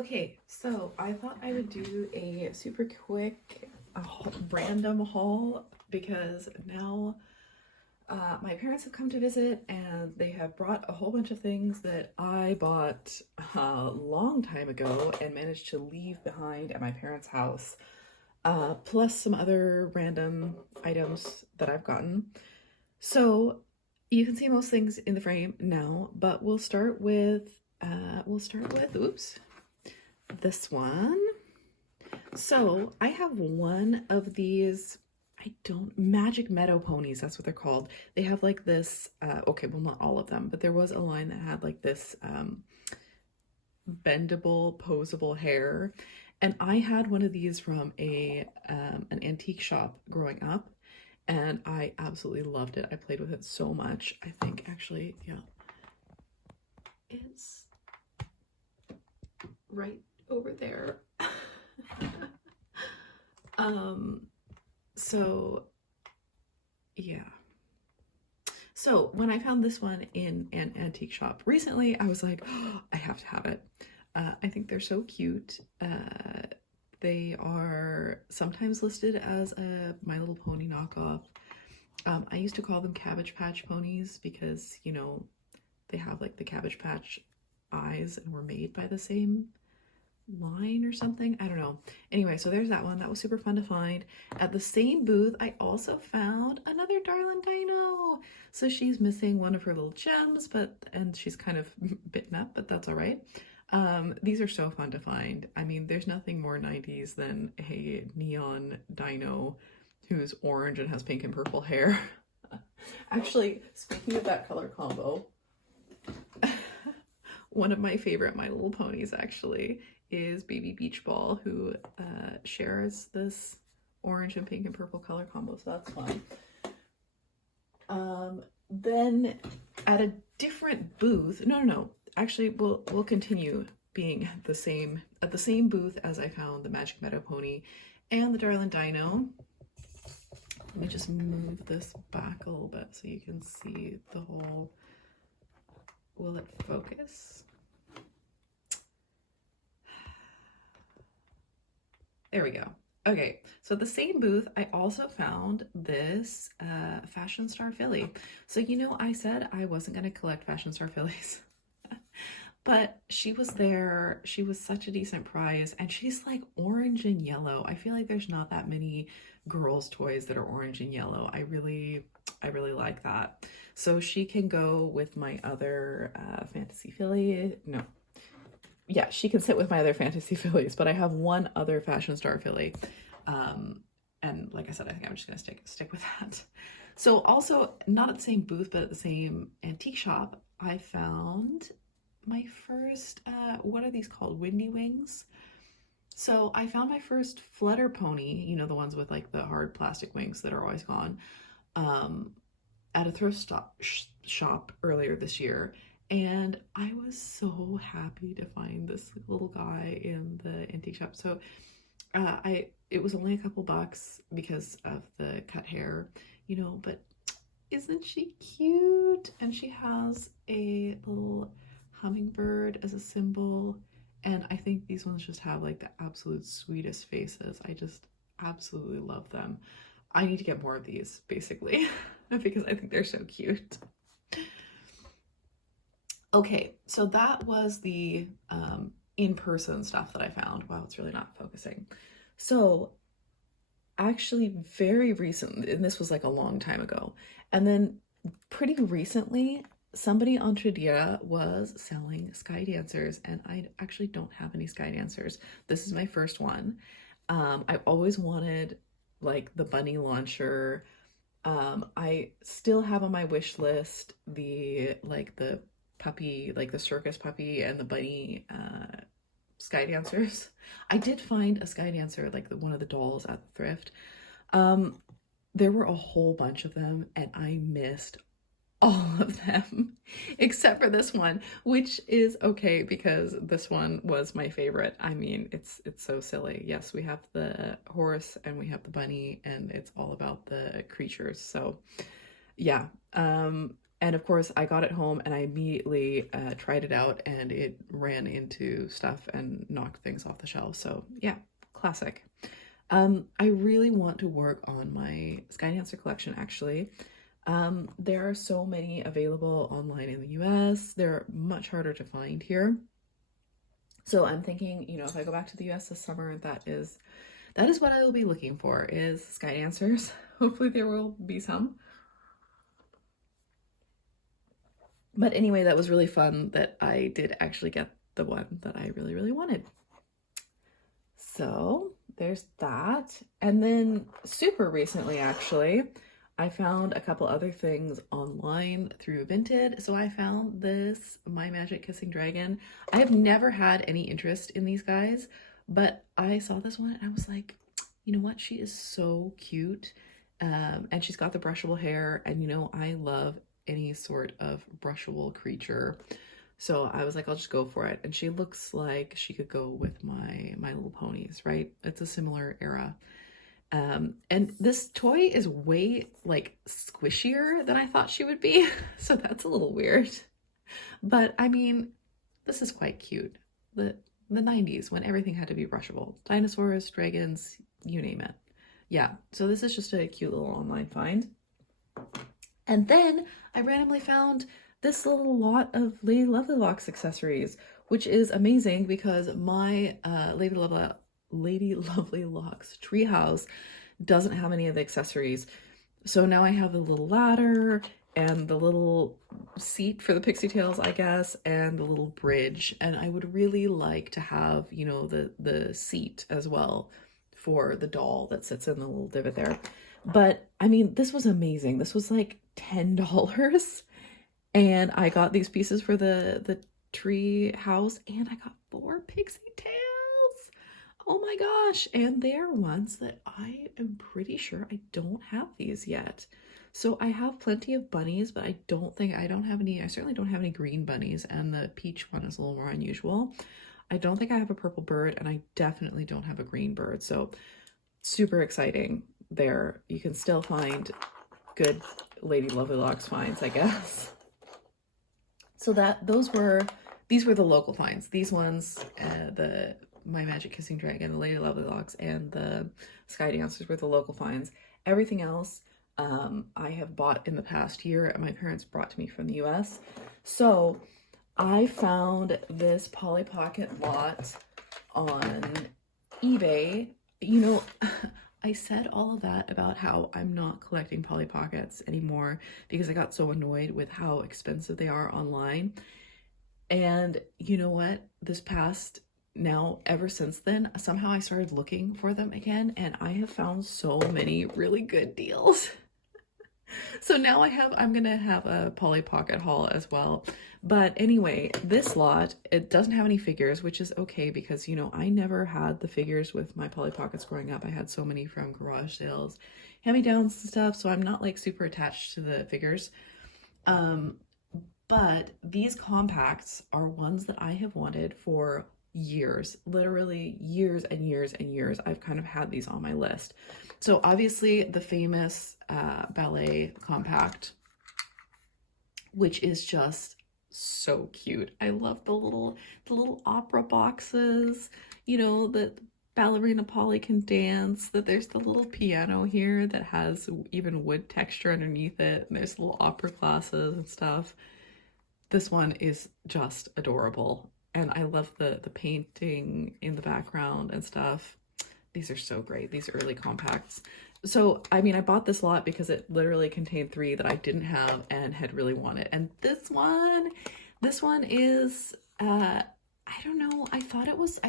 Okay, so I thought I would do a super quick random haul because now my parents have come to visit and they have brought a whole bunch of things that I bought a long time ago and managed to leave behind at my parents' house, plus some other random items that I've gotten. So you can see most things in the frame now, but we'll start with oops, this one. So I have one of these, I don't, Magic Meadow ponies, that's what they're called. They have like this, okay, well, not all of them, but there was a line that had like this bendable, posable hair. And I had one of these from an antique shop growing up, and I absolutely loved it. I played with it so much. I think actually, yeah, it's right over there. So yeah. So when I found this one in an antique shop recently, I was like, oh, I have to have it. I think they're so cute. They are sometimes listed as a My Little Pony knockoff. I used to call them Cabbage Patch ponies because, you know, they have like the Cabbage Patch eyes and were made by the same line or something. I don't know. Anyway, so there's that one. That was super fun to find. At the same booth, I also found another darlin dino. So she's missing one of her little gems, and she's kind of bitten up, but that's all right. These are so fun to find. I mean, there's nothing more 90s than a neon dino who's orange and has pink and purple hair. Actually, speaking of that color combo, one of my favorite My Little Ponies actually is Baby Beach Ball, who shares this orange and pink and purple color combo, so that's fun. Then at a different booth, no, actually we'll continue being at the same booth as I found the Magic Meadow Pony and the Darlin Dino. Let me just move this back a little bit so you can see the whole. Will it focus? There we go. Okay, so at the same booth, I also found this Fashion Star filly. So, you know, I said I wasn't going to collect Fashion Star fillies, but she was there. She was such a decent price, and she's like orange and yellow. I feel like there's not that many girls' toys that are orange and yellow. I really like that. So she can go with my other fantasy filly. No, yeah, she can sit with my other fantasy fillies, but I have one other Fashion Star filly. And like I said, I think I'm just gonna stick with that. So also, not at the same booth, but at the same antique shop, I found my first, what are these called? Windy Wings. So I found my first flutter pony, you know, the ones with like the hard plastic wings that are always gone, at a thrift shop earlier this year. And I was so happy to find this little guy in the antique shop. So it was only a couple bucks because of the cut hair, you know, but isn't she cute? And she has a little hummingbird as a symbol. And I think these ones just have like the absolute sweetest faces. I just absolutely love them. I need to get more of these, basically, because I think they're so cute. Okay, so that was the in-person stuff that I found. Wow, it's really not focusing. So actually very recent, and this was like a long time ago, and then pretty recently, somebody on Tradera was selling Sky Dancers, and I actually don't have any Sky Dancers. This is my first one. I've always wanted like the bunny launcher. I still have on my wish list the puppy, like the circus puppy and the bunny Sky Dancers. I did find a Sky Dancer, like one of the dolls at the thrift. There were a whole bunch of them and I missed all of them except for this one, which is okay because this one was my favorite. I mean, it's so silly. Yes, we have the horse and we have the bunny and it's all about the creatures. So yeah, And of course, I got it home and I immediately tried it out, and it ran into stuff and knocked things off the shelf. So yeah, classic. I really want to work on my Sky Dancer collection actually. There are so many available online in the US. They're much harder to find here. So I'm thinking, you know, if I go back to the US this summer, that is what I will be looking for, is Sky Dancers. Hopefully there will be some. But anyway, that was really fun that I did actually get the one that I really, really wanted. So there's that. And then super recently, actually, I found a couple other things online through Vinted. So I found this My Magic Kissing Dragon. I have never had any interest in these guys, but I saw this one and I was like, you know what? She is so cute. And she's got the brushable hair, and you know, I love any sort of brushable creature. So I was like, I'll just go for it. And she looks like she could go with my Little Ponies, right? It's a similar era. And this toy is way like squishier than I thought she would be. So that's a little weird. But I mean, this is quite cute. The 90s, when everything had to be brushable. Dinosaurs, dragons, you name it. Yeah, so this is just a cute little online find. And then I randomly found this little lot of Lady Lovely Locks accessories, which is amazing because my Lady Lovely Locks treehouse doesn't have any of the accessories. So now I have the little ladder and the little seat for the pixie tails, I guess, and the little bridge. And I would really like to have, you know, the seat as well for the doll that sits in the little divot there. But I mean, this was amazing. This was like $10. And I got these pieces for the tree house, and I got 4 pixie tails. Oh my gosh. And they are ones that I am pretty sure I don't have these yet. So I have plenty of bunnies, but I certainly don't have any green bunnies, and the peach one is a little more unusual. I don't think I have a purple bird, and I definitely don't have a green bird. So super exciting there. You can still find good Lady Lovely Locks finds, I guess. So these were the local finds. These ones, the My Magic Kissing Dragon, the Lady Lovely Locks, and the Sky Dancers were the local finds. Everything else I have bought in the past year, and my parents brought to me from the US. So I found this Polly Pocket lot on eBay. You know, I said all of that about how I'm not collecting Polly Pockets anymore because I got so annoyed with how expensive they are online. And you know what? Ever since then, somehow I started looking for them again, and I have found so many really good deals. So now I'm gonna have a Polly Pocket haul as well. But anyway, this lot, it doesn't have any figures, which is okay because, you know, I never had the figures with my Polly Pockets growing up. I had so many from garage sales, hand-me-downs and stuff, so I'm not like super attached to the figures. But these compacts are ones that I have wanted for years, literally years and years and years. I've kind of had these on my list. So obviously the famous ballet compact, which is just so cute. I love the little opera boxes, you know, that ballerina Polly can dance, that there's the little piano here that has even wood texture underneath it, and there's little opera glasses and stuff. This one is just adorable. And I love the painting in the background and stuff. These are so great, these early compacts. So, I mean, I bought this lot because it literally contained 3 that I didn't have and had really wanted. And this one is, I don't know, I thought it was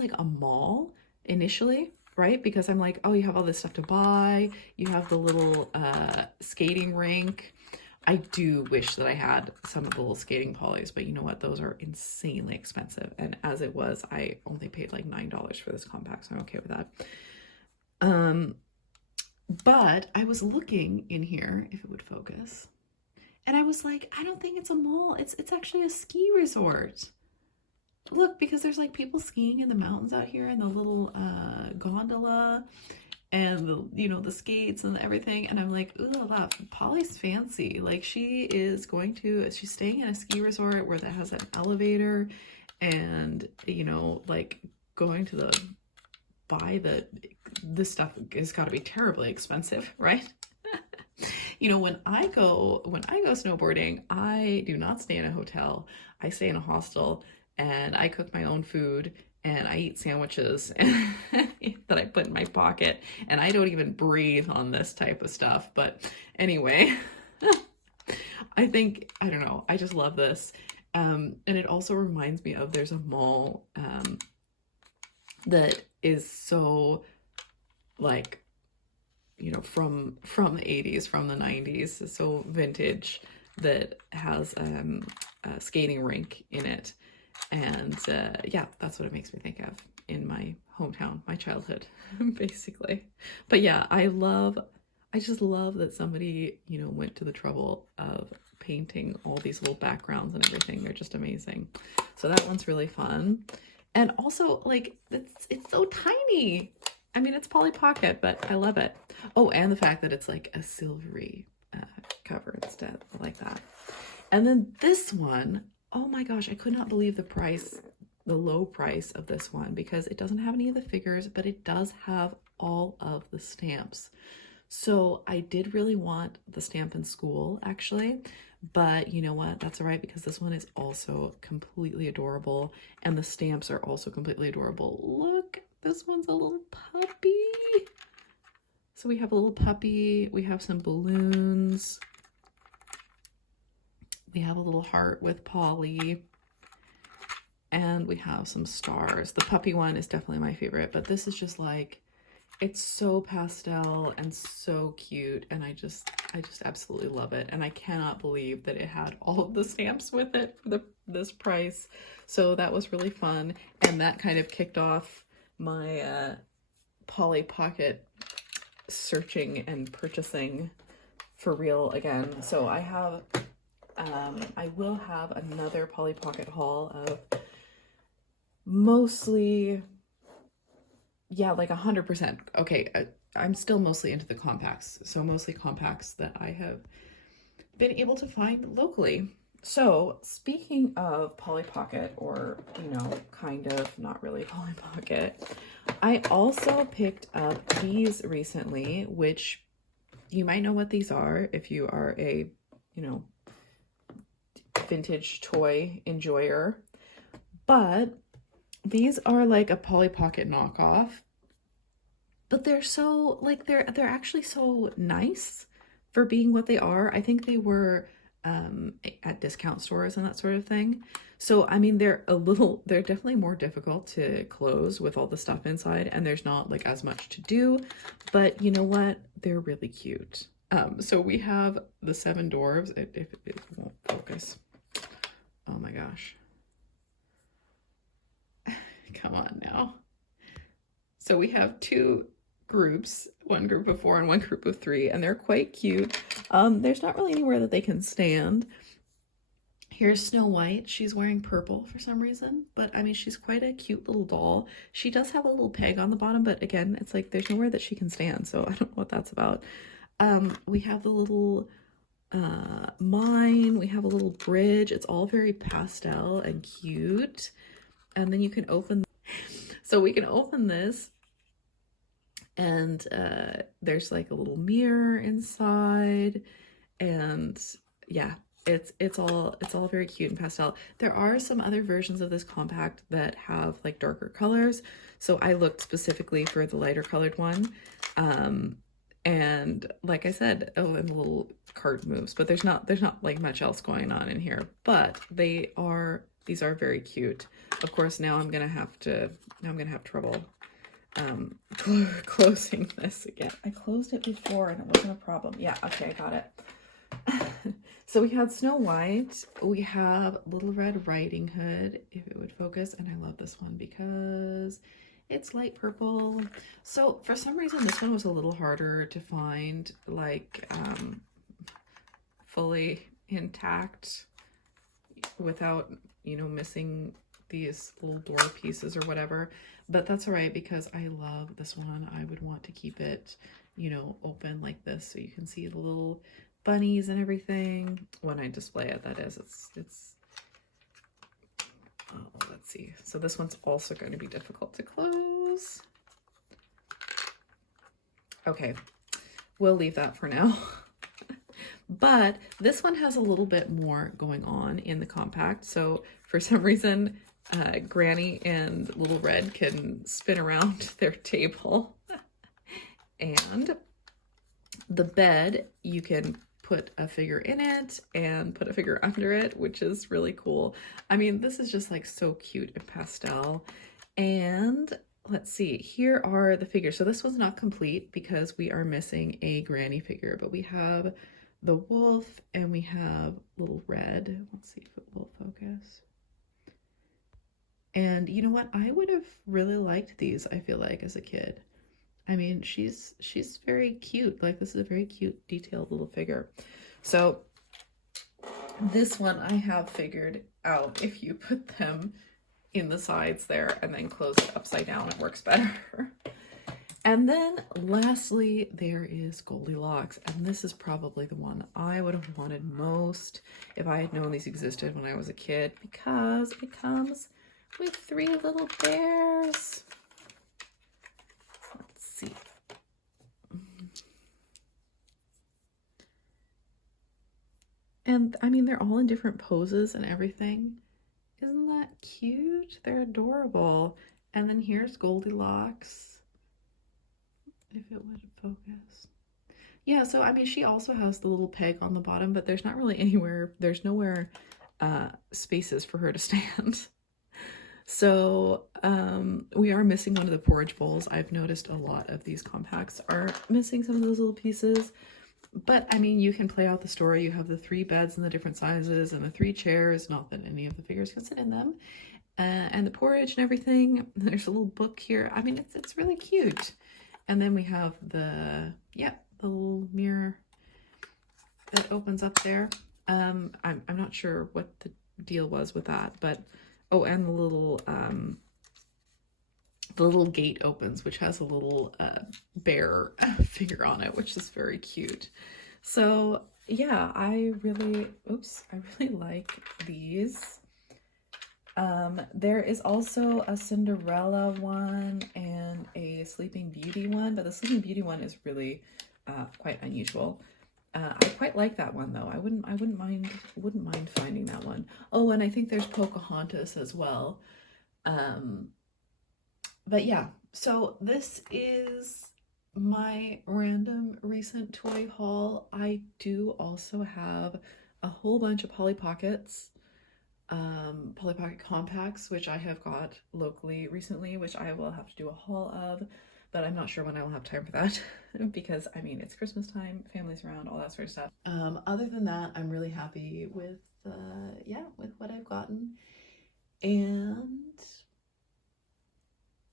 like a mall initially, right? Because I'm like, oh, you have all this stuff to buy. You have the little skating rink. I do wish that I had some of the little skating polys, but you know what? Those are insanely expensive. And as it was, I only paid like $9 for this compact, so I'm okay with that. But I was looking in here, if it would focus, and I was like, I don't think it's a mall. It's actually a ski resort. Look, because there's like people skiing in the mountains out here in the little gondola. and the, you know, the skates and everything. And I'm like, ooh, that Polly's fancy. Like she's staying in a ski resort where that has an elevator, and you know, like going to buy this stuff has got to be terribly expensive, right? You know, when I go snowboarding, I do not stay in a hotel. I stay in a hostel, and I cook my own food, and I eat sandwiches that I put in my pocket, and I don't even breathe on this type of stuff. But anyway, I don't know, I just love this. And it also reminds me of, there's a mall that is so like, you know, from the 80s, from the 90s, so vintage, that has a skating rink in it. And yeah, that's what it makes me think of in my hometown, my childhood, basically. But yeah, I just love that somebody, you know, went to the trouble of painting all these little backgrounds and everything. They're just amazing. So that one's really fun. And also, like, it's so tiny. I mean, it's Polly Pocket, but I love it. Oh, and the fact that it's like a silvery cover instead. I like that. And then this one, oh my gosh, I could not believe the price, the low price of this one, because it doesn't have any of the figures, but it does have all of the stamps. So I did really want the stamp in school, actually, but you know what? That's all right, because this one is also completely adorable, and the stamps are also completely adorable. Look, this one's a little puppy. So we have a little puppy, we have some balloons, we have a little heart with Polly, and we have some stars. The puppy one is definitely my favorite, but this is just like, it's so pastel and so cute, and I just absolutely love it. And I cannot believe that it had all of the stamps with it for this price. So that was really fun, and that kind of kicked off my Polly Pocket searching and purchasing for real again. So I will have another Polly Pocket haul of mostly, yeah, like 100%. Okay, I'm still mostly into the compacts. So mostly compacts that I have been able to find locally. So speaking of Polly Pocket, or, you know, kind of not really Polly Pocket, I also picked up these recently, which you might know what these are if you are a, you know, vintage toy enjoyer. But these are like a Polly Pocket knockoff, but they're so, like, they're actually so nice for being what they are. I think they were at discount stores and that sort of thing. So, I mean, they're definitely more difficult to close with all the stuff inside, and there's not like as much to do, but you know what? They're really cute. So we have the 7 dwarves. If it won't focus. Oh my gosh. Come on now. So we have 2 groups, one group of 4 and one group of 3, and they're quite cute. There's not really anywhere that they can stand. Here's Snow White. She's wearing purple for some reason, but I mean, she's quite a cute little doll. She does have a little peg on the bottom, but again, it's like there's nowhere that she can stand, so I don't know what that's about. We have the little mine. We have a little bridge. It's all very pastel and cute. And then you can open, so we can open this, and there's like a little mirror inside, and yeah, it's all very cute and pastel. There are some other versions of this compact that have like darker colors, so I looked specifically for the lighter colored one. And like I said, oh, and the little card moves, but there's not like much else going on in here, but these are very cute. Of course, now I'm gonna have trouble closing this again. I closed it before and it wasn't a problem. Yeah, okay, I got it. So we had Snow White, we have Little Red Riding Hood, if it would focus, and I love this one because it's light purple. So for some reason this one was a little harder to find, like fully intact without, you know, missing these little door pieces or whatever, but that's all right because I love this one. I would want to keep it, you know, open like this so you can see the little bunnies and everything when I display it. That is, it's oh, let's see. So this one's also going to be difficult to close. Okay, we'll leave that for now. But this one has a little bit more going on in the compact. So for some reason, Granny and Little Red can spin around their table. And the bed, you can put a figure in it and put a figure under it, which is really cool. I mean, this is just like so cute and pastel. And let's see, here are the figures. So this was not complete because we are missing a Granny figure, but we have the wolf and we have Little Red. Let's see if it will focus. And you know what? I would have really liked these, I feel like, as a kid. I mean, she's very cute. Like, this is a very cute, detailed little figure. So this one I have figured out. If you put them in the sides there and then close it upside down, it works better. And then lastly, there is Goldilocks, and this is probably the one I would have wanted most if I had known these existed when I was a kid, because it comes with 3 little bears. Let's see. And I mean, they're all in different poses and everything. Isn't that cute? They're adorable. And then here's Goldilocks. If it would focus. Yeah, so I mean, she also has the little peg on the bottom, but there's not really anywhere, there's nowhere spaces for her to stand. So we are missing one of the porridge bowls. I've noticed a lot of these compacts are missing some of those little pieces. But I mean, you can play out the story. You have the 3 beds in the different sizes and the 3 chairs, not that any of the figures can sit in them. And the porridge and everything. There's a little book here. I mean, it's really cute. And then we have the little mirror that opens up there. I'm not sure what the deal was with that, but oh, and the little gate opens, which has a little bear figure on it, which is very cute. So yeah, I really like these. There is also a Cinderella one and a Sleeping Beauty one, but the Sleeping Beauty one is really quite unusual. I quite like that one though. I wouldn't mind finding that one. Oh, and I think there's Pocahontas as well. But yeah, so this is my random recent toy haul. I do also have a whole bunch of Polly Pockets. Polly Pocket compacts, which I have got locally recently, which I will have to do a haul of, but I'm not sure when I will have time for that because I mean, it's Christmas time, family's around, all that sort of stuff. Other than that, I'm really happy with with what I've gotten, and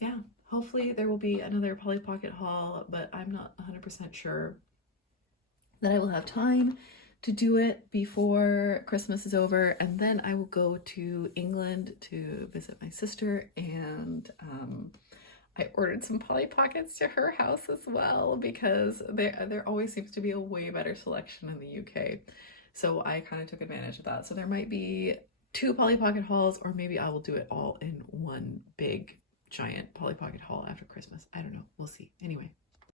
yeah, hopefully there will be another Polly Pocket haul, but I'm not 100% sure that I will have time to do it before Christmas is over, and then I will go to England to visit my sister, and I ordered some Polly Pockets to her house as well because there always seems to be a way better selection in the UK. So I kind of took advantage of that. So there might be 2 Polly Pocket hauls, or maybe I will do it all in one big giant Polly Pocket haul after Christmas. I don't know. We'll see. Anyway,